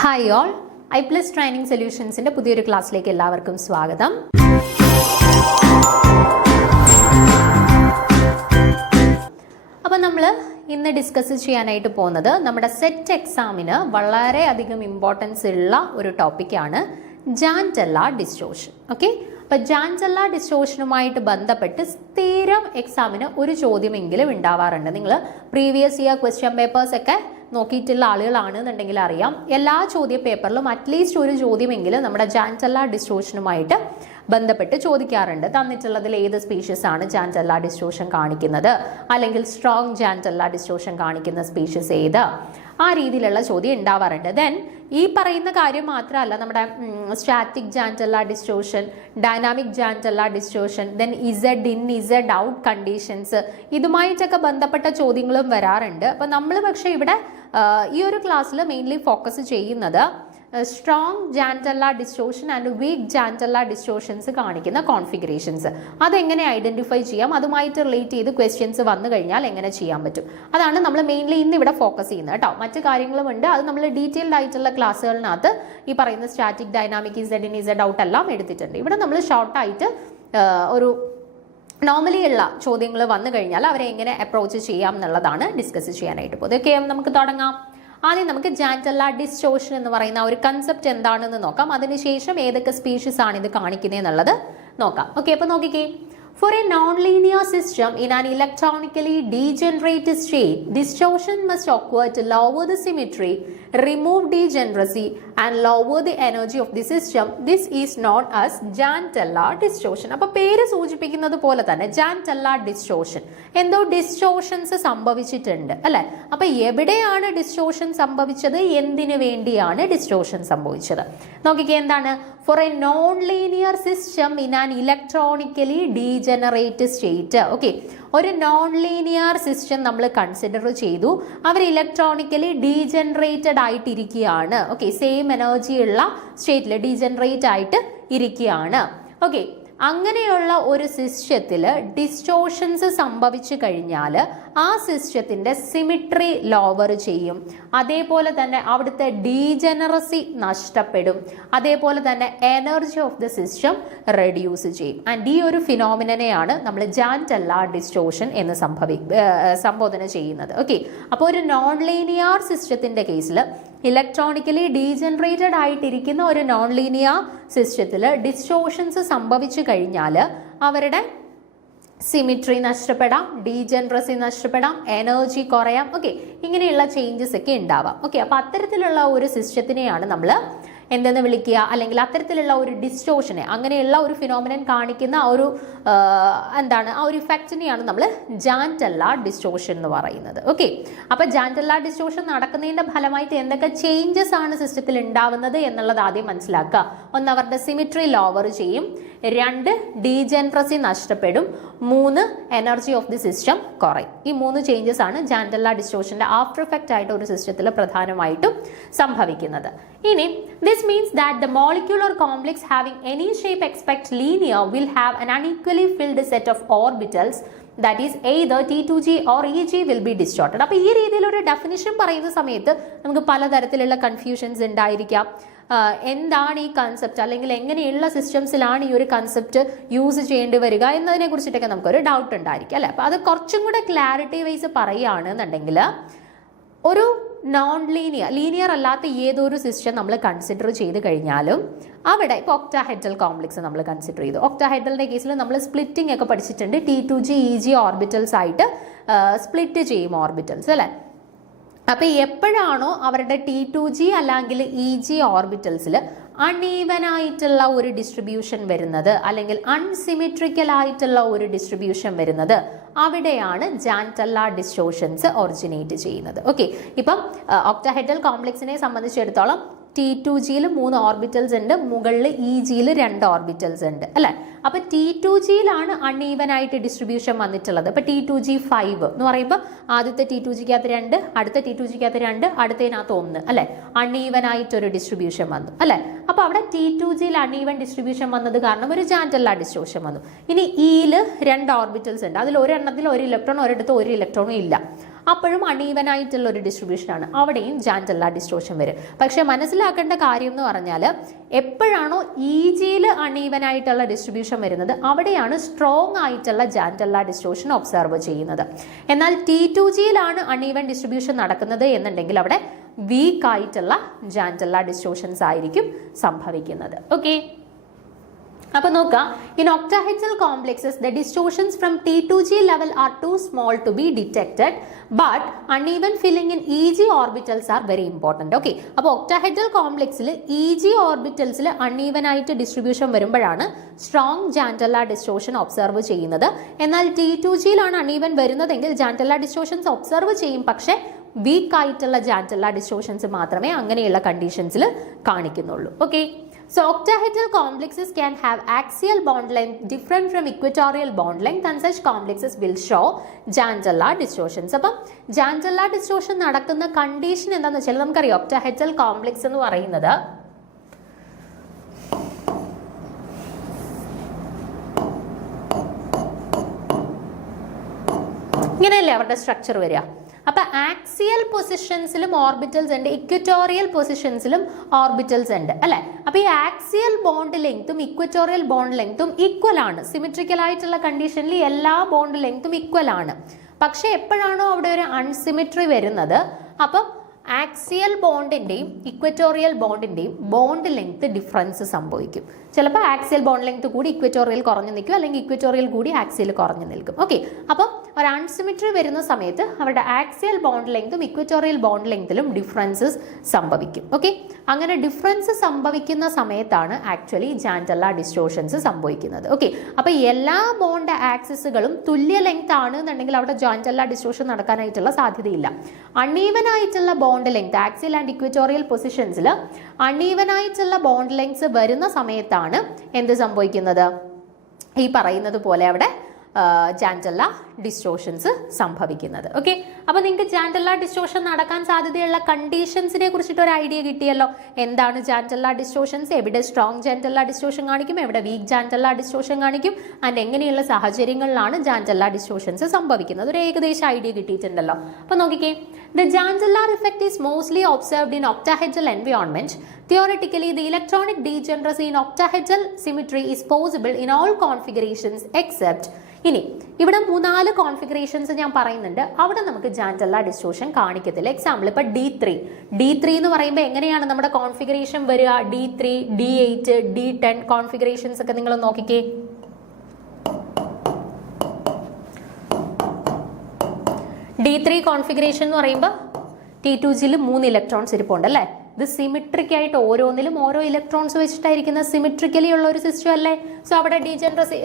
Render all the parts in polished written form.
Hi all, I plus training സൊല്യൂഷൻസിൻ്റെ പുതിയൊരു ക്ലാസ്സിലേക്ക് എല്ലാവർക്കും സ്വാഗതം. അപ്പോൾ നമ്മൾ ഇന്ന് ഡിസ്കസ് ചെയ്യാനായിട്ട് പോകുന്നത് നമ്മുടെ സെറ്റ് എക്സാമിന് വളരെയധികം ഇമ്പോർട്ടൻസ് ഉള്ള ഒരു ടോപ്പിക്കാണ് ജാൻറ്റെല്ല ഡിസ്റ്റോർഷൻ. ഓക്കെ, അപ്പോൾ ജാൻറ്റെല്ല ഡിസ്റ്റോർഷനുമായിട്ട് ബന്ധപ്പെട്ട് സ്ഥിരം എക്സാമിന് ഒരു ചോദ്യമെങ്കിലും ഉണ്ടാവാറുണ്ട്. നിങ്ങൾ പ്രീവിയസ് ഇയർ ക്വസ്റ്റ്യൻ പേപ്പേഴ്സ് ഒക്കെ നോക്കിയിട്ടുള്ള ആളുകളാണെന്നുണ്ടെങ്കിൽ അറിയാം, എല്ലാ ചോദ്യ പേപ്പറിലും അറ്റ്ലീസ്റ്റ് ഒരു ചോദ്യമെങ്കിലും നമ്മുടെ ജാൻറ്റെല്ല ഡിസ്റ്റോർഷനുമായിട്ട് ബന്ധപ്പെട്ട് ചോദിക്കാറുണ്ട്. തന്നിട്ടുള്ളതിൽ ഏത് സ്പീഷീസ് ആണ് ജാൻറ്റെല്ല ഡിസ്റ്റോർഷൻ കാണിക്കുന്നത്, അല്ലെങ്കിൽ സ്ട്രോങ് ജാൻറ്റെല്ല ഡിസ്റ്റോർഷൻ കാണിക്കുന്ന സ്പീഷീസ് ഏത്, ആ രീതിയിലുള്ള ചോദ്യം ഉണ്ടാവാറുണ്ട്. ദെൻ ഈ പറയുന്ന കാര്യം മാത്രമല്ല, നമ്മുടെ static Jahn Teller distortion, dynamic Jahn Teller distortion, then Z in Z out conditions, ഇതുമായിട്ടൊക്കെ ബന്ധപ്പെട്ട ചോദ്യങ്ങളും വരാറുണ്ട്. അപ്പം നമ്മൾ പക്ഷേ ഇവിടെ ഈ ഒരു ക്ലാസ്സിൽ മെയിൻലി ഫോക്കസ് ചെയ്യുന്നത് strong Jahn Teller distortion and weak Jahn Teller distortions കാണിക്കുന്ന കോൺഫിഗറേഷൻസ് അതെങ്ങനെ ഐഡന്റിഫൈ ചെയ്യാം, അതുമായിട്ട് റിലേറ്റ് ചെയ്ത് ക്വസ്റ്റ്യൻസ് വന്നു കഴിഞ്ഞാൽ എങ്ങനെ ചെയ്യാൻ പറ്റും, അതാണ് നമ്മൾ മെയിൻലി ഇന്ന് ഇവിടെ ഫോക്കസ് ചെയ്യുന്നത് കേട്ടോ. മറ്റു കാര്യങ്ങളും ഉണ്ട്, അത് നമ്മൾ ഡീറ്റെയിൽഡ് ആയിട്ടുള്ള ക്ലാസ്സുകളിനകത്ത് ഈ പറയുന്ന static, dynamic, Z in Z out എല്ലാം എടുത്തിട്ടുണ്ട്. ഇവിടെ നമ്മൾ ഷോർട്ടായിട്ട് ഒരു നോർമലി ഉള്ള ചോദ്യങ്ങൾ വന്നു കഴിഞ്ഞാൽ അവരെ എങ്ങനെ അപ്രോച്ച് ചെയ്യാം എന്നുള്ളതാണ് ഡിസ്കസ് ചെയ്യാനായിട്ട് പോകുന്നത്. ഓക്കെ, നമുക്ക് തുടങ്ങാം. ആദ്യം നമുക്ക് ജാൻറ്റെല്ല ഡിസ്റ്റോർഷൻ എന്ന് പറയുന്ന ഒരു കൺസെപ്റ്റ് എന്താണെന്ന് നോക്കാം. അതിനുശേഷം ഏതൊക്കെ സ്പീഷീസ് ആണ് ഇത് കാണിക്കുന്നത് എന്നുള്ളത് നോക്കാം. ഓക്കെ, അപ്പോൾ നോക്കിക്കേ. For a non-linear system in an electronically degenerated state, distortion must occur to lower the symmetry, remove degeneracy, and lower the energy of the system. This is known as Jantella distortion. അപ്പോൾ പേര് സൂചിപ്പിക്കുന്നത് പോലെ തന്നെ ജാൻറ്റെല്ല distortion, എന്തോ distortions സംഭവിച്ചിട്ടുണ്ട് അല്ലെ. അപ്പോൾ എവിടെയാണ് ഡിസ്റ്റോർഷൻ സംഭവിച്ചത്, എന്തിനു വേണ്ടിയാണ് ഡിസ്റ്റോർഷൻ സംഭവിച്ചത് നോക്കിക്കേ. എന്താണ്? For a non-linear system in an electronically degenerate state. Okay, ഒരു നോൺ ലീനിയർ സിസ്റ്റം നമ്മൾ കൺസിഡർ ചെയ്തു, അവർ ഇലക്ട്രോണിക്കലി ഡീജനറേറ്റഡ് ആയിട്ടിരിക്കുകയാണ്. ഓക്കെ, സെയിം എനർജി ഉള്ള സ്റ്റേറ്റിൽ ഡീജനറേറ്റ് ആയിട്ട് ഇരിക്കുകയാണ്. ഓക്കെ, അങ്ങനെയുള്ള ഒരു സിസ്റ്റത്തിൽ ഡിസ്റ്റോർഷൻസ് സംഭവിച്ചു കഴിഞ്ഞാൽ ആ സിസ്റ്റത്തിൻ്റെ സിമിട്രി ലോവർ ചെയ്യും, അതേപോലെ തന്നെ അവിടുത്തെ ഡീജനറസി നഷ്ടപ്പെടും, അതേപോലെ തന്നെ energy of the system reduce ചെയ്യും. ആൻഡ് ഈ ഒരു ഫിനോമിനനെയാണ് നമ്മൾ ജാൻറ്റെല്ല ഡിസ്റ്റോർഷൻ എന്ന് സംബോധന ചെയ്യുന്നത്. ഓക്കെ, അപ്പോൾ ഒരു നോൺ ലീനിയർ സിസ്റ്റത്തിൻ്റെ കേസിൽ ഇലക്ട്രോണിക്കലി ഡീജനറേറ്റഡ് ആയിട്ടിരിക്കുന്ന ഒരു നോൺ ലീനിയർ സിസ്റ്റത്തിൽ ഡിസ്റ്റോർഷൻസ് സംഭവിച്ചു കഴിഞ്ഞാൽ അവരുടെ സിമിട്രി നഷ്ടപ്പെടാം, ഡീജനറസി നഷ്ടപ്പെടാം, എനർജി കുറയാം. ഓക്കെ, ഇങ്ങനെയുള്ള ചേഞ്ചസ് ഒക്കെ ഉണ്ടാവാം. ഓക്കെ, അപ്പോൾ അത്തരത്തിലുള്ള ഒരു സിസ്റ്റത്തിനെയാണ് നമ്മൾ എന്തെന്ന് വിളിക്കുക, അല്ലെങ്കിൽ അത്തരത്തിലുള്ള ഒരു ഡിസ്റ്റോർഷനെ, അങ്ങനെയുള്ള ഒരു ഫിനോമിനൻ കാണിക്കുന്ന ആ ഒരു ആ ഒരു ഇഫക്റ്റിനെയാണ് നമ്മൾ ജാൻറ്റെല്ല ഡിസ്റ്റോർഷൻ എന്ന് പറയുന്നത്. ഓക്കെ, അപ്പോൾ ജാൻറ്റെല്ല ഡിസ്റ്റോർഷൻ നടക്കുന്നതിൻ്റെ ഫലമായിട്ട് എന്തൊക്കെ ചേഞ്ചസ് ആണ് സിസ്റ്റത്തിൽ ഉണ്ടാവുന്നത് എന്നുള്ളത് ആദ്യം മനസ്സിലാക്കുക. ഒന്ന്, അവരുടെ സിമിട്രി ലോവർ ചെയ്യും. 2, ഡീജനറസി നഷ്ടപ്പെടും. 3, എനർജി ഓഫ് ദി സിസ്റ്റം കുറയും. ഈ 3 ചേഞ്ചസ് ആണ് ജാൻറ്റെല്ല ഡിസ്റ്റോർഷന്റെ ആഫ്റ്റർ എഫക്റ്റ് ആയിട്ട് ഒരു സിസ്റ്റത്തിൽ പ്രധാനമായിട്ടും സംഭവിക്കുന്നത്. ഇനി this means that the molecular complex having any shape except linear will have an unequally filled set of orbitals, that is either T2G or EG will be distorted. അപ്പോൾ ഈ രീതിയിൽ ഒരു ഡെഫിനിഷൻ പറയുന്ന സമയത്ത് നമുക്ക് പലതരത്തിലുള്ള കൺഫ്യൂഷൻസ് ഉണ്ടായിരിക്കാം. എന്താണ് ഈ കൺസെപ്റ്റ്, അല്ലെങ്കിൽ എങ്ങനെയുള്ള സിസ്റ്റംസിലാണ് ഈ ഒരു കൺസെപ്റ്റ് യൂസ് ചെയ്യേണ്ടി വരിക എന്നതിനെ കുറിച്ചിട്ടൊക്കെ നമുക്കൊരു ഡൗട്ട് ഉണ്ടായിരിക്കും അല്ലേ. അപ്പോൾ അത് കുറച്ചും കൂടെ ക്ലാരിറ്റി വൈസ് പറയുകയാണെന്നുണ്ടെങ്കിൽ, ഒരു നോൺ ലീനിയർ അല്ലാത്ത ഏതൊരു സിസ്റ്റം നമ്മൾ കൺസിഡർ ചെയ്ത് കഴിഞ്ഞാലും അവിടെ ഇപ്പോൾ ഒക്ടാഹെഡ്രൽ കോംപ്ലക്സ് നമ്മൾ കൺസിഡർ ചെയ്തു. ഒക്ടാഹെഡ്രലിൻ്റെ കേസിൽ നമ്മൾ സ്പ്ലിറ്റിംഗ് ഒക്കെ പഠിച്ചിട്ടുണ്ട്. T2G, EG ഓർബിറ്റൽസ് ആയിട്ട് സ്പ്ലിറ്റ് ചെയ്യും ഓർബിറ്റൽസ് അല്ലേ. അപ്പോൾ എപ്പോഴാണോ അവരുടെ T2G അല്ലെങ്കിൽ EG ഓർബിറ്റൽസിൽ അൺഈവൻ ആയിട്ടുള്ള ഒരു ഡിസ്ട്രിബ്യൂഷൻ വരുന്നത്, അല്ലെങ്കിൽ അൺസിമെട്രിക്കൽ ആയിട്ടുള്ള ഒരു ഡിസ്ട്രിബ്യൂഷൻ വരുന്നത്, അവിടെയാണ് ജാൻറ്റെല്ല ഡിസ്റ്റോർഷൻസ് ഒറിജിനേറ്റ് ചെയ്യുന്നത്. ഓക്കെ, ഇപ്പം ഒക്ടാഹെഡ്രൽ കോംപ്ലക്സിനെ സംബന്ധിച്ചിടത്തോളം T2Gയിൽ 3 ഓർബിറ്റൽസ് ഉണ്ട്, മുകളിൽ EGയിൽ 2 ഓർബിറ്റൽസ് ഉണ്ട് അല്ലേ. അപ്പോൾ T2Gയിലാണ് അൺഈവൻ ആയിട്ട് ഡിസ്ട്രിബ്യൂഷൻ വന്നിട്ടുള്ളത്. അപ്പോൾ T2G5 എന്ന് പറയുമ്പോൾ ആദ്യത്തെ T2Gക്കകത്ത് 2, അടുത്ത T2Gക്കകത്ത് 2, അടുത്തതിനകത്ത് 1 അല്ലേ. അൺഈവൻ ആയിട്ടൊരു ഡിസ്ട്രിബ്യൂഷൻ വന്നു അല്ലേ. അപ്പോൾ അവിടെ T2Gയിൽ അൺഈവൻ ഡിസ്ട്രിബ്യൂഷൻ വന്നത് കാരണം ഒരു ജാൻറ്റെല്ല ഡിസ്റ്റോർഷൻ വന്നു. ഇനി Eയിൽ 2 ഓർബിറ്റൽസ് ഉണ്ട്, അതിൽ ഒരെണ്ണത്തിൽ 1 ഇലക്ട്രോൺ, ഒരിടത്ത് 1 ഇലക്ട്രോണും ഇല്ല. അപ്പോഴും അൺഈവൻ ആയിട്ടുള്ള ഒരു ഡിസ്ട്രിബ്യൂഷൻ ആണ്, അവിടെയും ജാൻറ്റെല്ല ഡിസ്റ്റോർഷൻ വരും. പക്ഷെ മനസ്സിലാക്കേണ്ട കാര്യം എന്ന് പറഞ്ഞാൽ എപ്പോഴാണോ EGയിൽ അൺഈവൻ ആയിട്ടുള്ള ഡിസ്ട്രിബ്യൂഷൻ വരുന്നത് അവിടെയാണ് സ്ട്രോങ് ആയിട്ടുള്ള ജാൻറ്റെല്ല ഡിസ്റ്റോർഷൻ ഒബ്സർവ് ചെയ്യുന്നത്. എന്നാൽ T2Gയിലാണ് അൺഈവൻ ഡിസ്ട്രിബ്യൂഷൻ നടക്കുന്നത് എന്നുണ്ടെങ്കിൽ അവിടെ വീക്ക് ആയിട്ടുള്ള ജാൻറ്റെല്ല ഡിസ്റ്റോർഷൻസ് ആയിരിക്കും സംഭവിക്കുന്നത്. ഓക്കെ, അപ്പോൾ നോക്കാം, in octahedral complexes the distortions from T2G level are too small to be detected but uneven filling in EG orbitals are very important. Okay, അപ്പോൾ ഒക്ടാഹെഡ്രൽ കോംപ്ലക്സിൽ EG ഓർബിറ്റൽസിൽ അൺഈവൻ ആയിട്ട് ഡിസ്ട്രിബ്യൂഷൻ വരുമ്പോഴാണ് strong Jahn Teller distortion observe ചെയ്യുന്നത്. എന്നാൽ T2Gയിലാണ് uneven വരുന്നതെങ്കിൽ ജാൻറ്റെല്ല distortions observe ചെയ്യും, പക്ഷേ week ആയിട്ടുള്ള ജാൻറ്റെല്ല ഡിസ്റ്റോർഷൻസ് മാത്രമേ അങ്ങനെയുള്ള കണ്ടീഷൻസിൽ കാണിക്കുന്നുള്ളൂ. Okay, so octahedral complexes can have axial bond length different from equatorial bond length and such complexes will show jantella distortions. അപ്പം ജാൻറ്റെല്ല ഡിസ്റ്റോർഷൻ നടക്കുന്ന കണ്ടീഷൻ എന്താണെന്ന് വെച്ചാൽ നമുക്കറിയാം ഒക്ടാഹെഡ്രൽ കോംപ്ലക്സ് എന്ന് പറയുന്നത് ഇങ്ങനെയല്ലേ അവരുടെ സ്ട്രക്ചർ വരിക. അപ്പൊ ആക്സിയൽ പൊസിഷൻസിലും ഓർബിറ്റൽസ് ഉണ്ട്, ഇക്വറ്റോറിയൽ പൊസിഷൻസിലും ഓർബിറ്റൽസ് ഉണ്ട് അല്ലെ. അപ്പൊ ഈ ആക്സിയൽ ബോണ്ട് ലെങ്ത്തും ഇക്വറ്റോറിയൽ ബോണ്ട് ലെങ്ത്തും ഈക്വൽ ആണ്. സിമെട്രിക്കൽ ആയിട്ടുള്ള കണ്ടീഷനിൽ എല്ലാ ബോണ്ട് ലെങ്ത്തും ഈക്വൽ ആണ്. പക്ഷെ എപ്പോഴാണോ അവിടെ ഒരു അൺസിമെട്രി വരുന്നത് അപ്പം ആക്സിയൽ ബോണ്ടിന്റെയും ഇക്വറ്റോറിയൽ ബോണ്ടിന്റെയും ബോണ്ട് ലെങ്ത് ഡിഫറൻസ് സംഭവിക്കും. ചിലപ്പോൾ ആക്സിയൽ ബോണ്ട് ലെങ്ത് കൂടി ഇക്വറ്റോറിയൽ കുറഞ്ഞു നിൽക്കും, അല്ലെങ്കിൽ ഇക്വറ്റോറിയൽ കൂടി ആക്സിയൽ കുറഞ്ഞു നിൽക്കും. ഓക്കെ, അപ്പം ഒരു അൺസിമെട്രി വരുന്ന സമയത്ത് അവരുടെ ആക്സിയൽ ബോണ്ട് ലെങ്തും ഇക്വറ്റോറിയൽ ബോണ്ട് ലെങ്തിലും ഡിഫറൻസസ് സംഭവിക്കും. ഓക്കെ, അങ്ങനെ ഡിഫറൻസ് സംഭവിക്കുന്ന സമയത്താണ് ആക്ച്വലി ജാൻറ്റെല്ല ഡിസ്റ്റോർഷൻസ് സംഭവിക്കുന്നത്. ഓക്കെ, അപ്പൊ എല്ലാ ബോണ്ട് ആക്സിസുകളും തുല്യ ലെങ്ത് ആണ് എന്നുണ്ടെങ്കിൽ അവിടെ ജാൻറ്റെല്ല ഡിസ്റ്റോർഷൻ നടക്കാനായിട്ടുള്ള സാധ്യതയില്ല. അൺഈവൻ ആയിട്ടുള്ള bond length axial and equatorial പൊസിഷൻസിൽ അൺഈവൻ ആയിട്ടുള്ള ബോണ്ട് ലെങ്ത്സ് വരുന്ന സമയത്താണ് എന്ത് സംഭവിക്കുന്നത്, ഈ പറയുന്നത് പോലെ അവിടെ ജാൻറ്റെല്ല ഡിസ്റ്റോർഷൻസ് സംഭവിക്കുന്നത്. ഓക്കെ, അപ്പൊ നിങ്ങൾക്ക് ജാൻറ്റെല്ല ഡിസ്റ്റോർഷൻ നടക്കാൻ സാധ്യതയുള്ള കണ്ടീഷൻസിനെ കുറിച്ചിട്ട് ഒരു ഐഡിയ കിട്ടിയല്ലോ. എന്താണ് ജാൻറ്റെല്ല ഡിസ്റ്റോർഷൻസ്, എവിടെ സ്ട്രോങ് ജാൻറ്റെല്ല ഡിസ്റ്റോർഷൻ കാണിക്കും, എവിടെ വീക്ക് ജാൻറ്റെല്ല ഡിസ്റ്റോർഷൻ കാണിക്കും, ആൻഡ് എങ്ങനെയുള്ള സാഹചര്യങ്ങളിലാണ് ജാൻറ്റെല്ല ഡിസ്റ്റോർഷൻസ് സംഭവിക്കുന്നത്. ഒരു ഏകദേശം ഐഡിയ കിട്ടിയിട്ടുണ്ടല്ലോ. അപ്പൊ നോക്കിക്കേ, the jantellar effect is mostly observed in octahedral environment. Theoretically, the electronic degeneracy in octahedral symmetry is possible in all configurations except ഇനി ഇവിടെ 3-4 കോൺഫിഗറേഷൻസ് ഞാൻ പറയുന്നുണ്ട്, അവിടെ നമുക്ക് ജാൻറ്റെല്ല ഡിസ്റ്റോർഷൻ കാണിക്കത്തില്ല. എക്സാമ്പിൾ ഇപ്പൊ D3 എന്ന് പറയുമ്പോൾ എങ്ങനെയാണ് നമ്മുടെ കോൺഫിഗറേഷൻ വരിക, D3, D8, D10 കോൺഫിഗറേഷൻസ് ഒക്കെ നിങ്ങൾ നോക്കിക്കേ. D3 കോൺഫിഗറേഷൻ എന്ന് പറയുമ്പോൾ T2Gയിൽ 3 ഇലക്ട്രോൺസ് ഇരിപ്പുണ്ട് അല്ലേ. ഇത് സിമിട്രിക് ആയിട്ട് ഓരോന്നിലും ഓരോ ഇലക്ട്രോൺസ് വെച്ചിട്ടായിരിക്കുന്ന സിമിട്രിക്കലി ഉള്ള ഒരു സിസ്റ്റം അല്ലേ. സോ അവിടെ ഡീജനറസി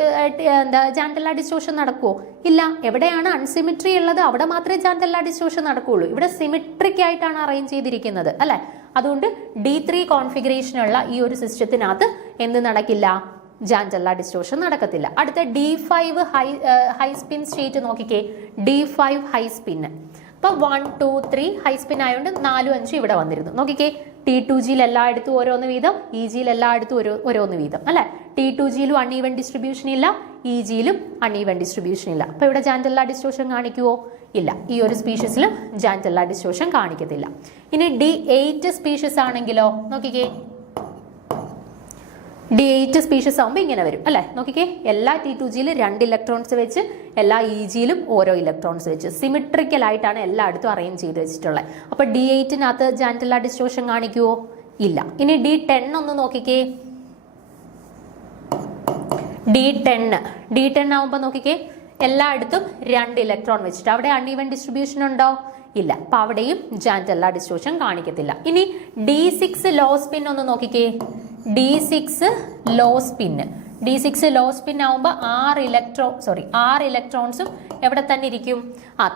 ജാൻറ്റെല്ല ഡിസ്റ്റോർഷൻ നടക്കുമോ? ഇല്ല. എവിടെയാണ് അൺസിമിട്രി ഉള്ളത് അവിടെ മാത്രമേ ജാൻറ്റെല്ല ഡിസ്റ്റോർഷൻ നടക്കുകയുള്ളൂ. ഇവിടെ സിമിട്രിക് ആയിട്ടാണ് അറേഞ്ച് ചെയ്തിരിക്കുന്നത് അല്ലെ. അതുകൊണ്ട് D3 കോൺഫിഗറേഷനുള്ള ഈ ഒരു സിസ്റ്റത്തിനകത്ത് എന്ത് നടക്കില്ല, ജാൻറ്റെല്ല ഡിസ്റ്റോർഷൻ നടക്കത്തില്ല. അടുത്ത D5 ഹൈ സ്പിൻ സ്റ്റേറ്റ് നോക്കിക്കേ. D5 ഹൈ സ്പിൻ, ഇപ്പൊ 1, 2, 3 ഹൈ സ്പിൻ ആയതുകൊണ്ട് 4, 5 ഇവിടെ വന്നിരുന്നു. നോക്കിക്കേ, T2Gയിൽ എല്ലായിടത്തും ഓരോന്ന് വീതം, EGയിൽ എല്ലായിടത്തും ഓരോന്ന് വീതം അല്ലെ. T2Gയിലും അൺഈവൻ ഡിസ്ട്രിബ്യൂഷൻ ഇല്ല, EGയിലും അൺഈവൻ ഡിസ്ട്രിബ്യൂഷൻ ഇല്ല. അപ്പൊ ഇവിടെ ജാൻറ്റെല്ല ഡിസ്റ്റോർഷൻ കാണിക്കുവോ? ഇല്ല. ഈ ഒരു സ്പീഷീസിലും ജാൻറ്റെല്ല ഡിസ്റ്റോർഷൻ കാണിക്കത്തില്ല. ഇനി D8 സ്പീഷീസ് ആണെങ്കിലോ നോക്കിക്കേ, D8 സ്പീഷീസ് ആകുമ്പോൾ ഇങ്ങനെ വരും അല്ലെ. നോക്കിക്കേ, എല്ലാ T2Gയിലും 2 ഇലക്ട്രോൺസ് വെച്ച്, എല്ലാ EGയിലും ഓരോ ഇലക്ട്രോൺസ് വെച്ച് സിമിട്രിക്കൽ ആയിട്ടാണ് എല്ലായിടത്തും അറേഞ്ച് ചെയ്ത് വെച്ചിട്ടുള്ളത്. അപ്പൊ D8നകത്ത് ജാൻറ്റെല്ല ഡിസ്റ്റോർഷൻ കാണിക്കുവോ? ഇല്ല. ഇനി D10 ഒന്ന് നോക്കിക്കേ. D10 ആവുമ്പോൾ നോക്കിക്കേ, എല്ലായിടത്തും 2 ഇലക്ട്രോൺ വെച്ചിട്ട്, അവിടെ അൺഈവൻ ഡിസ്ട്രിബ്യൂഷൻ ഉണ്ടോ? ഇല്ല. അപ്പൊ അവിടെയും ജാൻറ്റെല്ല ഡിസ്റ്റോർഷൻ കാണിക്കത്തില്ല. ഇനി D6 ലോ സ്പിൻ ഒന്ന് നോക്കിക്കേ. D6 ലോ സ്പിൻ ആവുമ്പോൾ 6 ഇലക്ട്രോൺസും എവിടെ തന്നെ ഇരിക്കും?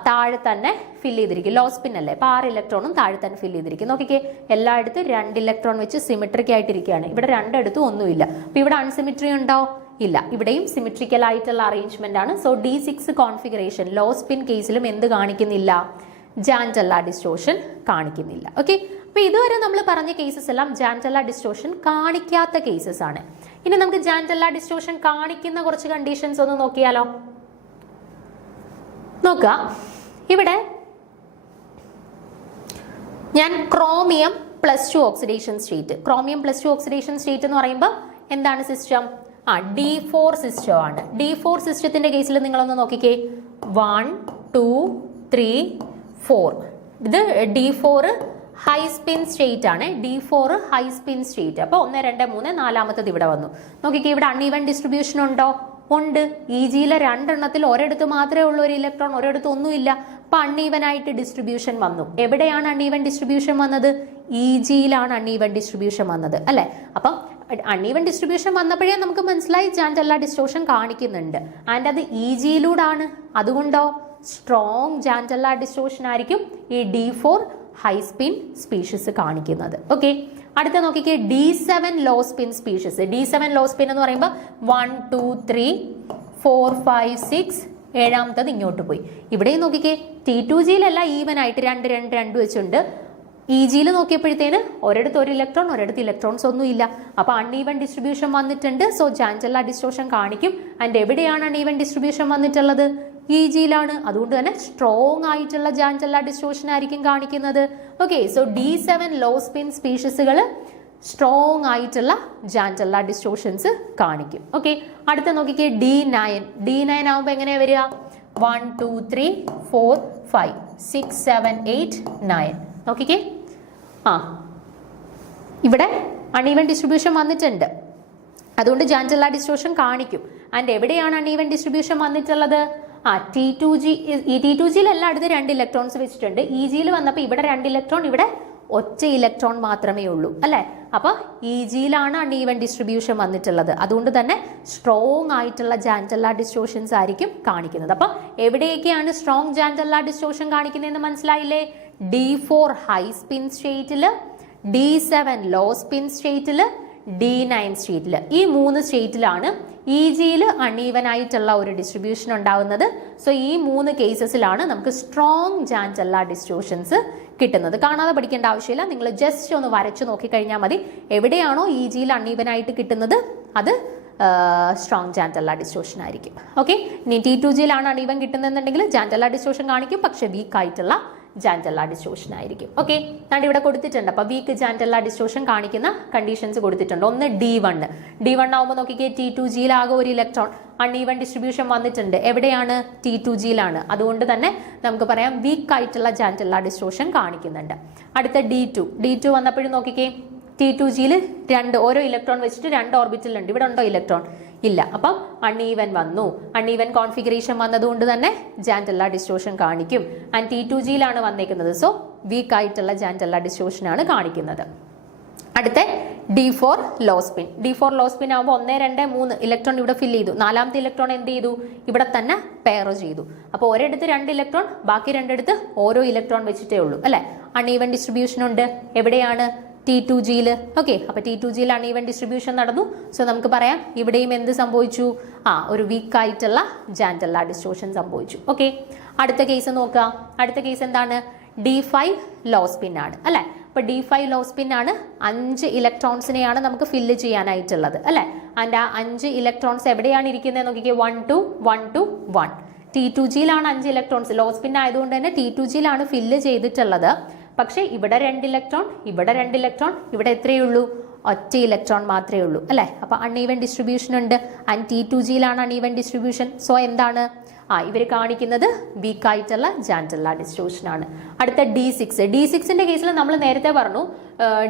താഴെ തന്നെ ഫിൽ ചെയ്തിരിക്കും. ലോ സ്പിൻ അല്ലേ, അപ്പൊ 6 ഇലക്ട്രോണും താഴെ തന്നെ ഫിൽ ചെയ്തിരിക്കും. നോക്കിക്കേ, എല്ലായിടത്തും 2 ഇലക്ട്രോൺ വെച്ച് സിമിട്രിക് ആയിട്ടിരിക്കുകയാണ്. ഇവിടെ രണ്ടിടത്തും ഒന്നുമില്ല. അപ്പൊ ഇവിടെ അൺസിമിട്രി ഉണ്ടോ? ഇല്ല. ഇവിടെയും സിമിട്രിക്കൽ ആയിട്ടുള്ള അറേഞ്ച്മെന്റ് ആണ്. So D6 configuration law spin കേസിലും എന്ത് കാണിക്കുന്നില്ല? ജാൻറ്റെല്ല ഡിസ്റ്റോർഷൻ കാണിക്കുന്നില്ല. ഓക്കെ, അപ്പൊ ഇതുവരെ നമ്മൾ പറഞ്ഞ കേസസ് എല്ലാം ജാൻറ്റെല്ല ഡിസ്റ്റോർഷൻ കാണിക്കാത്ത കേസസ് ആണ്. ഇനി നമുക്ക് ജാൻറ്റെല്ല ഡിസ്റ്റോർഷൻ കാണിക്കുന്ന കുറച്ച് കണ്ടീഷൻസ് ഒന്ന് നോക്കിയാലോ. നോക്കുക, ഇവിടെ ഞാൻ chromium +2 oxidation state, chromium +2 oxidation state എന്ന് പറയുമ്പോൾ എന്താണ് സിസ്റ്റം? D4 സിസ്റ്റം ആണ്. D4 സിസ്റ്റത്തിന്റെ കേസിൽ നിങ്ങളൊന്ന് നോക്കിക്കേ, 1 2 3 4. ഇത് D4 ഹൈ സ്പിൻ സ്റ്റേറ്റ് ആണ്. D4 high spin state. അപ്പോൾ 1 2 3 നാലാമത്തത് ഇവിടെ വന്നു. നോക്കിക്കേ, ഇവിടെ അൺഈവൻ ഡിസ്ട്രിബ്യൂഷൻ ഉണ്ടോ? ഉണ്ട്. EGയിലെ രണ്ടെണ്ണത്തിൽ ഒരിടത്ത് മാത്രമേ ഉള്ളൂ ഒരു ഇലക്ട്രോൺ, ഒരിടത്ത് ഒന്നുമില്ല. അപ്പൊ അൺഈവൻ ആയിട്ട് ഡിസ്ട്രിബ്യൂഷൻ വന്നു. എവിടെയാണ് അൺഈവൻ ഡിസ്ട്രിബ്യൂഷൻ വന്നത്? EGയിലാണ് അൺഈവൻ ഡിസ്ട്രിബ്യൂഷൻ വന്നത്, അല്ലെ? അപ്പം അൺഈവൻ ഡിസ്ട്രിബ്യൂഷൻ വന്നപ്പോഴേ നമുക്ക് മനസ്സിലായി ജാൻഡെല്ല ഡിസ്റ്റോർഷൻ കാണിക്കുന്നുണ്ട്. ആൻഡ് അത് EGയിലൂടാണ്. അതുകൊണ്ടോ സ്ട്രോങ് ജാൻഡെല്ല ഡിസ്റ്റോർഷൻ ആയിരിക്കും ഈ D4 ഹൈ സ്പിൻ സ്പീഷീസ് കാണിക്കുന്നത്. ഓക്കെ, അടുത്ത നോക്കിക്കേ, D7 low spin species. D7 low spin എന്ന് പറയുമ്പോൾ 1 2 3 4 5 6, ഏഴാമത്തത് ഇങ്ങോട്ട് പോയി. ഇവിടെയും നോക്കിക്കേ, T2Gയിലല്ല ഈവൻ ആയിട്ട് 2 2 2 വെച്ചുണ്ട്. EGയിൽ നോക്കിയപ്പോഴത്തേന് ഒരിടത്ത് ഒരു ഇലക്ട്രോൺ, ഒരിടത്ത് ഇലക്ട്രോൺസ് ഒന്നും ഇല്ല. അപ്പൊ അൺഈവൻ ഡിസ്ട്രിബ്യൂഷൻ വന്നിട്ടുണ്ട്. സോ ജാൻഡെല്ല ഡിസ്റ്റോർഷൻ കാണിക്കും. ആൻഡ് എവിടെയാണ് അൺഈവൻ ഡിസ്ട്രിബ്യൂഷൻ വന്നിട്ടുള്ളത്? EGയിലാണ്. അതുകൊണ്ട് തന്നെ സ്ട്രോങ് ആയിട്ടുള്ള ജാൻഡെല്ല ഡിസ്റ്റോർഷൻ ആയിരിക്കും കാണിക്കുന്നത്. Okay, so D7 low spin സ്പീഷീസുകൾ സ്ട്രോങ് ആയിട്ടുള്ള ജാൻഡെല്ല ഡിസ്റ്റോർഷൻസ് കാണിക്കും. ഓക്കെ, അടുത്ത നോക്കിക്കേ, D9 ആവുമ്പോൾ എങ്ങനെയാ വരിക? 1 2 3 4 5 6 7 8 9. നോക്കിക്കേ, ഇവിടെ അൺഈവൻ ഡിസ്ട്രിബ്യൂഷൻ വന്നിട്ടുണ്ട്. അതുകൊണ്ട് ജാൻഡെല്ല ഡിസ്റ്റോർഷൻ കാണിക്കും. ആൻഡ് എവിടെയാണ് അൺഈവൻ ഡിസ്ട്രിബ്യൂഷൻ വന്നിട്ടുള്ളത്? T2G. ഈ T2Gയിൽ എല്ലായിടത്തും 2 ഇലക്ട്രോൺസ് വെച്ചിട്ടുണ്ട്. EGയിൽ വന്നപ്പോൾ ഇവിടെ 2 ഇലക്ട്രോൺ, ഇവിടെ ഒറ്റ ഇലക്ട്രോൺ മാത്രമേ ഉള്ളൂ, അല്ലെ? അപ്പൊ EGയിലാണ് അൺഈവൻ ഡിസ്ട്രിബ്യൂഷൻ വന്നിട്ടുള്ളത്. അതുകൊണ്ട് തന്നെ സ്ട്രോങ് ആയിട്ടുള്ള ജാൻഡെല്ല ഡിസ്റ്റോർഷൻസ് ആയിരിക്കും കാണിക്കുന്നത്. അപ്പൊ എവിടെയൊക്കെയാണ് സ്ട്രോങ് ജാൻഡെല്ല ഡിസ്റ്റോർഷൻ കാണിക്കുന്നതെന്ന് മനസ്സിലായില്ലേ? D4 ഹൈ സ്പിൻ സ്റ്റേറ്റില്, D7 ലോ സ്പിൻ സ്റ്റേറ്റില്, D9 സ്റ്റേറ്റില്. ഈ 3 സ്റ്റേറ്റിലാണ് EGയിൽ അൺഈവൻ ആയിട്ടുള്ള ഒരു ഡിസ്ട്രിബ്യൂഷൻ ഉണ്ടാവുന്നത്. സോ ഈ 3 കേസസിലാണ് നമുക്ക് സ്ട്രോങ് ജാൻഡെല്ല ഡിസ്റ്റോർഷൻസ് കിട്ടുന്നത്. കാണാതെ പഠിക്കേണ്ട ആവശ്യമില്ല, നിങ്ങൾ ജസ്റ്റ് ഒന്ന് വരച്ചു നോക്കിക്കഴിഞ്ഞാൽ മതി. എവിടെയാണോ EGയിൽ അൺഈവൻ ആയിട്ട് കിട്ടുന്നത് അത് സ്ട്രോങ് ജാൻഡെല്ല ഡിസ്റ്റോർഷൻ ആയിരിക്കും. ഓക്കെ, ഇനി T2Gയിലാണ് അൺഈവൻ കിട്ടുന്നതെന്നുണ്ടെങ്കിൽ ജാൻഡെല്ല ഡിസ്റ്റോർഷൻ കാണിക്കും, പക്ഷെ വീക്ക് ആയിട്ടുള്ള ജാൻഡെല്ല ഡിസ്റ്റോർഷൻ ആയിരിക്കും. ഓക്കെ, ഞാൻ ഇവിടെ കൊടുത്തിട്ടുണ്ട്. അപ്പൊ വീക്ക് ജാൻഡെല്ല ഡിസ്റ്റോർഷൻ കാണിക്കുന്ന കണ്ടീഷൻസ് കൊടുത്തിട്ടുണ്ട്. ഒന്ന് D1 ആവുമ്പോൾ നോക്കിക്കേ, T2Gയിൽ ആകെ ഒരു ഇലക്ട്രോൺ, അൺഈവൻ ഡിസ്ട്രിബ്യൂഷൻ വന്നിട്ടുണ്ട്. എവിടെയാണ്? T2Gയിലാണ്. അതുകൊണ്ട് തന്നെ നമുക്ക് പറയാം വീക്ക് ആയിട്ടുള്ള ജാൻഡെല്ല ഡിസ്റ്റോർഷൻ കാണിക്കുന്നുണ്ട്. അടുത്ത D2 വന്നപ്പോഴും നോക്കിക്കേ, T2Gയിൽ ഓരോ ഇലക്ട്രോൺ വെച്ചിട്ട് 2 ഓർബിറ്റലുണ്ട്. ഇവിടെ ഉണ്ടോ ഇലക്ട്രോൺ? ഇല്ല. അപ്പം അൺഈവൻ വന്നു. അൺഈവൻ കോൺഫിഗറേഷൻ വന്നതുകൊണ്ട് തന്നെ ജാൻഡെല്ല ഡിസ്റ്റോർഷൻ കാണിക്കും. ആൻഡ് T2Gയിലാണ് വന്നേക്കുന്നത്. സോ വീക്ക് ആയിട്ടുള്ള ജാൻഡെല്ല ഡിസ്റ്റോർഷൻ ആണ് കാണിക്കുന്നത്. അടുത്ത D4 law spin. D4 law spin ആകുമ്പോൾ 1 2 3 ഇലക്ട്രോൺ ഇവിടെ ഫിൽ ചെയ്തു. നാലാമത്തെ ഇലക്ട്രോൺ എന്ത് ചെയ്തു? ഇവിടെ തന്നെ പെയർ ചെയ്തു. അപ്പോൾ ഒരിടത്ത് 2 ഇലക്ട്രോൺ, ബാക്കി 2 ഇടത്ത് ഓരോ ഇലക്ട്രോൺ വെച്ചിട്ടേ ഉള്ളൂ, അല്ലെ? അൺഈവൻ ഡിസ്ട്രിബ്യൂഷൻ ഉണ്ട്. എവിടെയാണ്? T2Gയിൽ. ഓക്കെ, അപ്പൊ T2Gയിൽ അൺഈവൻ ഡിസ്ട്രിബ്യൂഷൻ നടന്നു. സോ നമുക്ക് പറയാം ഇവിടെയും എന്ത് സംഭവിച്ചു? ഒരു വീക്ക് ആയിട്ടുള്ള ജാൻഡെല്ല ഡിസ്റ്റോർഷൻ സംഭവിച്ചു. ഓക്കെ, അടുത്ത കേസ് നോക്കുക. അടുത്ത കേസ് എന്താണ്? D5 ലോ സ്പിൻ ആണ്, അല്ലെ? അപ്പൊ D5 ലോ സ്പിൻ ആണ്. 5 ഇലക്ട്രോൺസിനെയാണ് നമുക്ക് ഫില്ല് ചെയ്യാനായിട്ടുള്ളത്, അല്ലെ? ആൻഡ് ആ 5 ഇലക്ട്രോൺസ് എവിടെയാണ് ഇരിക്കുന്നത് നോക്കിക്കേ, 1 2 1 2 1. T2Gയിലാണ് 5 ഇലക്ട്രോൺസ്. ലോ സ്പിൻ ആയതുകൊണ്ട് തന്നെ T2Gയിലാണ് ഫില്ല് ചെയ്തിട്ടുള്ളത്. പക്ഷെ ഇവിടെ 2 ഇലക്ട്രോൺ, ഇവിടെ 2 ഇലക്ട്രോൺ, ഇവിടെ എത്രയേ ഉള്ളൂ? ഒറ്റ ഇലക്ട്രോൺ മാത്രമേ ഉള്ളൂ, അല്ലെ? അപ്പൊ അൺഈവൻ ഡിസ്ട്രിബ്യൂഷൻ ഉണ്ട്. ആൻഡ് T2Gയിലാണ് അൺഈവൻ ഡിസ്ട്രിബ്യൂഷൻ. സോ എന്താണ്? ഇവർ കാണിക്കുന്നത് വീക്ക് ആയിട്ടുള്ള ജാൻഡെല്ല ഡിസ്റ്റോർഷൻ ആണ്. അടുത്ത D6ന്റെ കേസിൽ നമ്മൾ നേരത്തെ പറഞ്ഞു,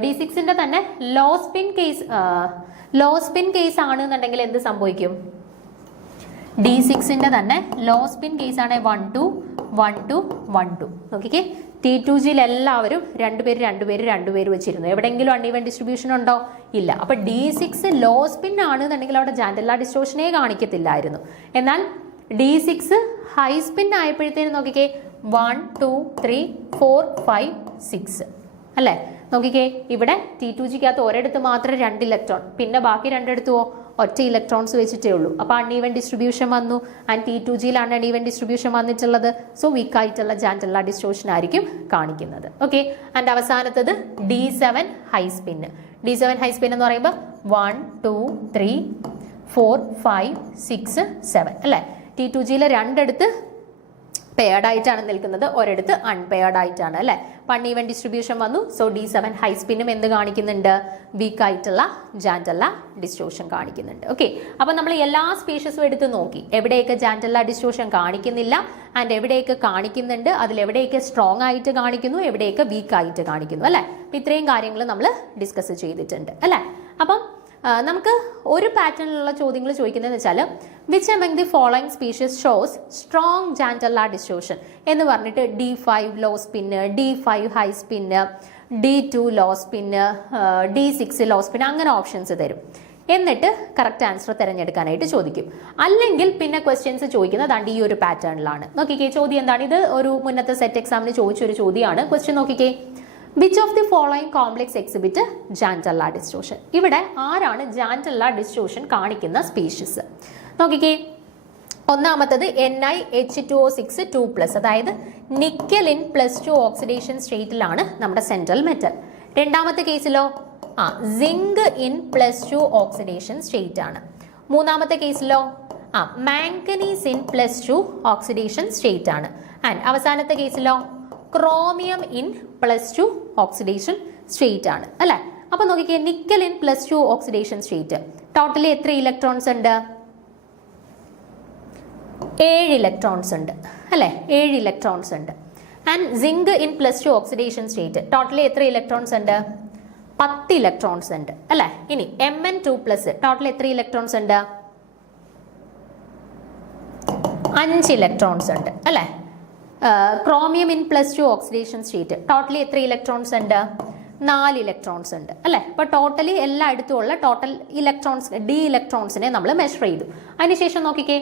D6ന്റെ തന്നെ ലോ സ്പിൻ കേസ് ആണെന്നുണ്ടെങ്കിൽ എന്ത് സംഭവിക്കും? D6ന്റെ തന്നെ ലോ സ്പിൻ കേസ് ആണ് 1 2 1 2 1 2. നോക്കിക്കേ, T2Gയിൽ എല്ലാവരും 2 പേര് വെച്ചിരുന്നു. എവിടെയെങ്കിലും അൺഈവൻ ഡിസ്ട്രിബ്യൂഷൻ ഉണ്ടോ? ഇല്ല. അപ്പൊ D6 ലോ സ്പിൻ ആണെന്നുണ്ടെങ്കിൽ അവിടെ ജാൻഡെല്ല ഡിസ്റ്റോർഷനേ കാണിക്കത്തില്ലായിരുന്നു. എന്നാൽ D6 ഹൈ സ്പിൻ ആയപ്പോഴത്തേനും നോക്കിക്കേ, 1 2 3 4 5 6, അല്ലെ? നോക്കിക്കേ, ഇവിടെ T2Gക്കകത്ത് ഒരിടത്ത് മാത്രം 2 ഇലക്ട്രോൺ, പിന്നെ ബാക്കി 2 ഇടത്തുവോ ഒറ്റ ഇലക്ട്രോൺസ് വെച്ചിട്ടേ ഉള്ളൂ. അപ്പൊ അൺഈവൻ ഡിസ്ട്രിബ്യൂഷൻ വന്നു. ആൻഡ് T2Gയിലാണ് അൺഈവൻ ഡിസ്ട്രിബ്യൂഷൻ വന്നിട്ടുള്ളത്. സോ വീക്ക് ആയിട്ടുള്ള ജാൻഡെല്ല ഡിസ്റ്റോർഷൻ ആയിരിക്കും കാണിക്കുന്നത്. ഓക്കെ, ആൻഡ് അവസാനത്തത് D7 high spin. D7 high spin എന്ന് പറയുമ്പോൾ 1 2 3 4 5 6 7, അല്ലെ? T2Gയിലെ 2 എടുത്ത് പെയർഡ് ആയിട്ടാണ് നിൽക്കുന്നത്, ഒരിടത്ത് അൺപെയർഡ് ആയിട്ടാണ് അല്ലെ. അൺഈവൻ ഡിസ്ട്രിബ്യൂഷൻ വന്നു. സോ D7 ഹൈ സ്പിന്നും എന്ത് കാണിക്കുന്നുണ്ട്? വീക്ക് ആയിട്ടുള്ള ജാൻറ്റല്ല ഡിസ്റ്റോർഷൻ കാണിക്കുന്നുണ്ട്. ഓക്കെ, അപ്പൊ നമ്മൾ എല്ലാ സ്പീഷീസും എടുത്ത് നോക്കി, എവിടെയൊക്കെ ജാൻറ്റല്ല ഡിസ്റ്റോർഷൻ കാണിക്കുന്നില്ല ആൻഡ് എവിടെയൊക്കെ കാണിക്കുന്നുണ്ട്, അതിൽ എവിടെയൊക്കെ സ്ട്രോങ് ആയിട്ട് കാണിക്കുന്നു, എവിടെയൊക്കെ വീക്ക് ആയിട്ട് കാണിക്കുന്നു അല്ലെ. അപ്പൊ ഇത്രയും കാര്യങ്ങൾ നമ്മൾ ഡിസ്കസ് ചെയ്തിട്ടുണ്ട് അല്ലെ. അപ്പം നമുക്ക് ഒരു പാറ്റേണിലുള്ള ചോദ്യങ്ങൾ ചോദിക്കുന്നതെന്ന് വെച്ചാൽ which among the following species shows strong Jahn Teller distortion എന്ന് പറഞ്ഞിട്ട് D5 low spin, D5 high spin, D2 low spin, D6 low spin, അങ്ങനെ ഓപ്ഷൻസ് തരും. എന്നിട്ട് കറക്റ്റ് ആൻസർ തിരഞ്ഞെടുക്കാനായിട്ട് ചോദിക്കും. അല്ലെങ്കിൽ പിന്നെ ക്വസ്റ്റ്യൻസ് ചോദിക്കുന്നത് ഈ ഒരു പാറ്റേണിലാണ്. നോക്കിക്കേ, ചോദ്യം എന്താണ്? ഇത് ഒരു മുന്നത്തെ സെറ്റ് എക്സാമിന് ചോദിച്ചൊരു ചോദ്യമാണ്. ക്വസ്റ്റ്യൻ നോക്കിക്കേ, which of the following complex exhibit Jahn Teller distortion. ഇവിടെ ആരാണ് ജാൻറ്റല്ല ഡിസ്റ്റോർഷൻ കാണിക്കുന്ന സ്പീഷീസ്? നോക്കിക്കേ, ഒന്നാമത്തത് NiH2O6 2+, അതായത് നിക്കൽ ഇൻ +2 ഓക്സിഡേഷൻ സ്റ്റേറ്റിലാണ് നമ്മുടെ സെൻട്രൽ മെറ്റൽ. രണ്ടാമത്തെ കേസിലോ സിങ്ക് ഇൻ +2 ഓക്സിഡേഷൻ സ്റ്റേറ്റ് ആണ്. മൂന്നാമത്തെ കേസിലോ മാംഗനീസ് ഇൻ +2 ഓക്സിഡേഷൻ സ്റ്റേറ്റ് ആണ്. ആൻഡ് അവസാനത്തെ കേസിലോ ക്രോമിയം ഇൻ +2 ഓക്സിഡേഷൻ സ്റ്റേറ്റ് ആണ് അല്ലെ. അപ്പൊ നോക്കിക്കേ, nickel in +2 oxidation state totally എത്ര ഇലക്ട്രോൺസ് ഉണ്ട്? 7 ഇലക്ട്രോൺസ് ഉണ്ട് അല്ലെ, 7 ഇലക്ട്രോൺസ് ഉണ്ട്. And zinc in +2 oxidation state totally എത്ര ഇലക്ട്രോൺസ് ഉണ്ട്? 10 ഇലക്ട്രോൺസ് ഉണ്ട് അല്ലെ. ഇനി Mn2+ ടോട്ടൽ എത്ര ഇലക്ട്രോൺസ് ഉണ്ട്? 5 ഇലക്ട്രോൺസ് ഉണ്ട് അല്ലെ. Chromium in +2 oxidation state totally എത്ര ഇലക്ട്രോൺസ് ഉണ്ട്? 4 ഇലക്ട്രോൺസ് ഉണ്ട് അല്ലെ. അപ്പൊ ടോട്ടലി എല്ലായിടത്തും ഉള്ള ടോട്ടൽ ഇലക്ട്രോൺസ് ഇലക്ട്രോൺസിനെ നമ്മൾ മെഷർ ചെയ്തു. അതിനുശേഷം നോക്കിക്കേ,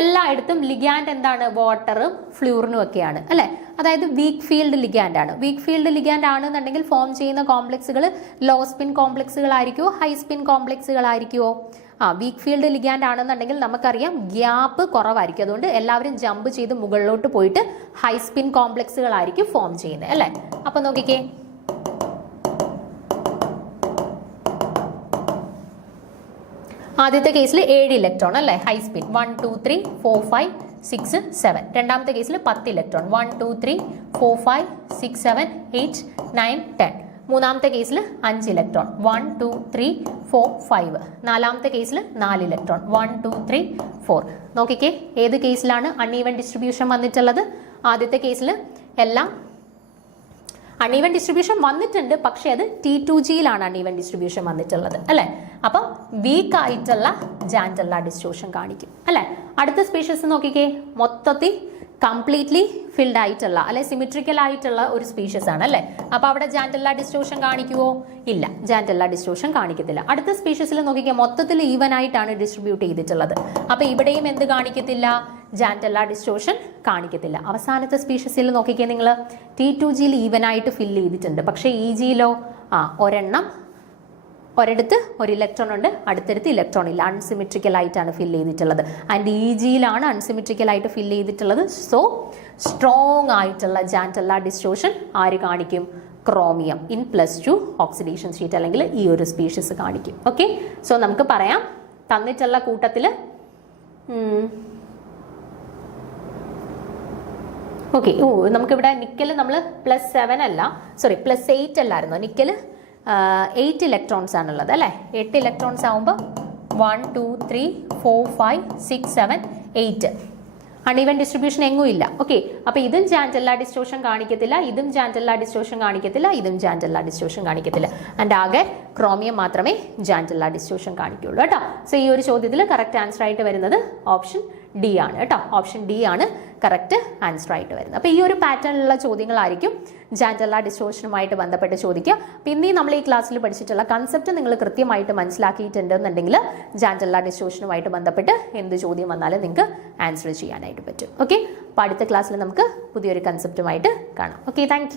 എല്ലായിടത്തും ലിഗാൻഡ് എന്താണ്? വാട്ടറും ഫ്ലൂറിനും ഒക്കെയാണ് അല്ലെ. അതായത് വീക്ക് ഫീൽഡ് ലിഗാൻഡ് ആണ്. വീക്ക് ഫീൽഡ് ലിഗാൻഡ് ആണെന്നുണ്ടെങ്കിൽ ഫോം ചെയ്യുന്ന കോംപ്ലക്സുകൾ ലോ സ്പിൻ കോംപ്ലക്സുകളായിരിക്കുമോ ഹൈ സ്പിൻ കോംപ്ലക്സുകളായിരിക്കുമോ? വീക്ക് ഫീൽഡ് ലിഗാൻഡ് ആണെന്നുണ്ടെങ്കിൽ നമുക്കറിയാം ഗ്യാപ്പ് കുറവായിരിക്കും. അതുകൊണ്ട് എല്ലാവരും ജമ്പ് ചെയ്ത് മുകളിലോട്ട് പോയിട്ട് ഹൈ സ്പിൻ കോംപ്ലക്സുകളായിരിക്കും ഫോം ചെയ്യുന്നത് അല്ലെ. അപ്പൊ നോക്കിക്കേ, ആദ്യത്തെ കേസിൽ 7 ഇലക്ട്രോൺ അല്ലെ, ഹൈ സ്പിൻ 1 2 3 4 5 6 7. രണ്ടാമത്തെ കേസിൽ 10 ഇലക്ട്രോൺ 1 2 3 4 5 6 7 8 9 10. മൂന്നാമത്തെ കേസിൽ 5 ഇലക്ട്രോൺ 1 2 3 4 5. നാലാമത്തെ കേസിൽ 4 ഇലക്ട്രോൺ 1 2 3 4. നോക്കിക്കേ, ഏത് കേസിലാണ് അൺഈവൻ ഡിസ്ട്രിബ്യൂഷൻ വന്നിട്ടുള്ളത്? ആദ്യത്തെ കേസിൽ എല്ലാം അൺഈവൻ ഡിസ്ട്രിബ്യൂഷൻ വന്നിട്ടുണ്ട്, പക്ഷേ അത് T2Gയിലാണ് അൺഈവൻ ഡിസ്ട്രിബ്യൂഷൻ വന്നിട്ടുള്ളത് അല്ലെ. അപ്പം വീക്ക് ആയിട്ടുള്ള ജാൻറ്റല്ല ഡിസ്റ്റോർഷൻ കാണിക്കും അല്ലെ. അടുത്ത സ്പീഷീസ് നോക്കിക്കേ, മൊത്തത്തിൽ കംപ്ലീറ്റ്ലി ഫിൽഡ് ആയിട്ടുള്ള അല്ലെ സിമെട്രിക്കൽ ആയിട്ടുള്ള ഒരു സ്പീഷീസ് ആണ് അല്ലെ. അപ്പൊ അവിടെ ജാൻറ്റല്ല ഡിസ്റ്റോർഷൻ കാണിക്കുവോ? ഇല്ല, ജാൻറ്റല്ല ഡിസ്റ്റോർഷൻ കാണിക്കത്തില്ല. അടുത്ത സ്പീഷീസിൽ നോക്കിക്കേ, മൊത്തത്തിൽ ഈവൻ ആയിട്ടാണ് ഡിസ്ട്രിബ്യൂട്ട് ചെയ്തിട്ടുള്ളത്. അപ്പൊ ഇവിടെയും എന്ത് കാണിക്കത്തില്ല? ജാൻറ്റല്ല ഡിസ്റ്റോർഷൻ കാണിക്കത്തില്ല. അവസാനത്തെ സ്പീഷീസിൽ നോക്കിക്കേ, നിങ്ങൾ T2Gയിൽ ഈവൻ ആയിട്ട് ഫില്ല് ചെയ്തിട്ടുണ്ട്, പക്ഷേ EGയിലോ ഒരിടത്ത് ഒരു ഇലക്ട്രോൺ ഉണ്ട്, അടുത്തടുത്ത് ഇലക്ട്രോൺ ഇല്ല, അൺസിമെട്രിക്കൽ ആയിട്ടാണ് ഫില്ല് ചെയ്തിട്ടുള്ളത്. ആൻഡ് EGയിലാണ് അൺസിമെട്രിക്കൽ ആയിട്ട് ഫില്ല് ചെയ്തിട്ടുള്ളത്. സോ സ്ട്രോങ് ആയിട്ടുള്ള ജാൻറ്റല്ല ഡിസ്റ്റോർഷൻ ആര് കാണിക്കും? ക്രോമിയം ഇൻ +2 ഓക്സിഡേഷൻ സ്റ്റേറ്റ് അല്ലെങ്കിൽ ഈ ഒരു സ്പീഷീസ് കാണിക്കും. ഓക്കെ, സോ നമുക്ക് പറയാം തന്നിട്ടുള്ള കൂട്ടത്തിൽ ഓക്കെ. നമുക്കിവിടെ നിക്കൽ നമ്മൾ +7 അല്ല, സോറി +8 അല്ലായിരുന്നു. നിക്കൽ 8 ഇലക്ട്രോൺസ് ആണുള്ളത് അല്ലേ. 8 ഇലക്ട്രോൺസ് ആവുമ്പോൾ 1 2 3 4 5 6 7 8. അൺഈവൻ ഡിസ്ട്രിബ്യൂഷൻ എങ്ങും ഇല്ല. ഓക്കെ, അപ്പൊ ഇതും ജാൻറ്റല്ല ഡിസ്റ്റോർഷൻ കാണിക്കത്തില്ല, ഇതും ജാൻറ്റല്ല ഡിസ്റ്റോർഷൻ കാണിക്കത്തില്ല, ഇതും ജാൻറ്റല്ല ഡിസ്റ്റോർഷൻ കാണിക്കത്തില്ല. ആൻഡ് ആകെ ക്രോമിയം മാത്രമേ ജാൻറ്റല്ല ഡിസ്റ്റോർഷൻ കാണിക്കുള്ളൂ കേട്ടോ. സോ ഈ ഒരു ചോദ്യത്തിൽ കറക്റ്റ് ആൻസർ ആയിട്ട് വരുന്നത് ഓപ്ഷൻ D ആണ് കേട്ടോ. ഓപ്ഷൻ D ആണ് കറക്റ്റ് ആൻസർ ആയിട്ട് വരുന്നത്. അപ്പോൾ ഈ ഒരു പാറ്റേണിലുള്ള ചോദ്യങ്ങളായിരിക്കും ജാൻറ്റല്ല ഡിസ്റ്റോർഷനുമായിട്ട് ബന്ധപ്പെട്ട് ചോദിക്കുക. പിന്നെ നമ്മൾ ഈ ക്ലാസ്സിൽ പഠിച്ചിട്ടുള്ള കൺസെപ്റ്റ് നിങ്ങൾ കൃത്യമായിട്ട് മനസ്സിലാക്കിയിട്ടുണ്ടെന്നുണ്ടെങ്കിൽ ജാൻറ്റല്ല ഡിസ്റ്റോർഷനുമായിട്ട് ബന്ധപ്പെട്ട് എന്ത് ചോദ്യം വന്നാലും നിങ്ങൾക്ക് ആൻസർ ചെയ്യാനായിട്ട് പറ്റും. ഓക്കെ, അപ്പോൾ അടുത്ത ക്ലാസ്സിൽ നമുക്ക് പുതിയൊരു കൺസെപ്റ്റുമായിട്ട് കാണാം. Okay, thank